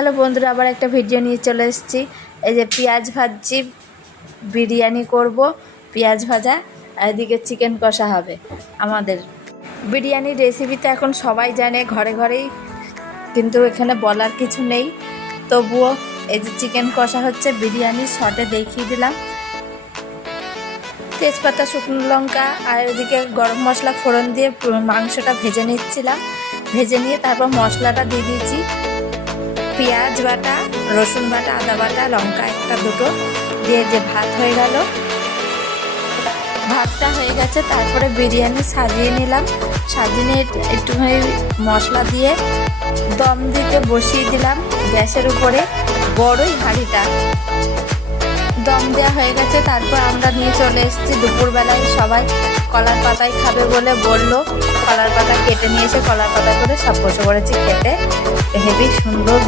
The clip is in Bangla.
হ্যালো বন্ধুরা, আবার একটা ভিডিও নিয়ে চলে এসেছি। এই যে পেঁয়াজ ভাজছি, বিরিয়ানি করব, পেঁয়াজ ভাজা, আর এদিকে চিকেন কষা হবে। আমাদের বিরিয়ানির রেসিপিটা এখন সবাই জানে ঘরে ঘরেই, কিন্তু এখানে বলার কিছু নেই। তবুও এই যে চিকেন কষা হচ্ছে, বিরিয়ানি শর্টে দেখিয়ে দিলাম। তেজপাতা, শুকনো লঙ্কা আর এদিকে গরম মশলা ফোড়ন দিয়ে মাংসটা ভেজে নিচ্ছিলাম। ভেজে নিয়ে তারপর মশলাটা দিয়ে দিয়েছি। পেঁয়াজ বাটা, রসুন বাটা, আদা বাটা, লঙ্কা একটা দুটো দিয়ে যে ভাত হয়ে গেল। ভাতটা হয়ে গেছে, তারপরে বিরিয়ানি সাজিয়ে নিলাম। সাজিয়ে নিয়ে একটুখানি মশলা দিয়ে দম দিতে বসিয়ে দিলাম গ্যাসের উপরে। বড়ই হাঁড়িটা দম দেওয়া হয়ে গেছে। তারপর আমরা নিয়ে চলে এসেছি দুপুরবেলায়। সবাই কলার পাতায় খাবে বলে বললো, কলার পাতা কেটে নিয়ে এসে কলার পাতা করে সব বসে পড়েছি খেতে। হেবি সুন্দর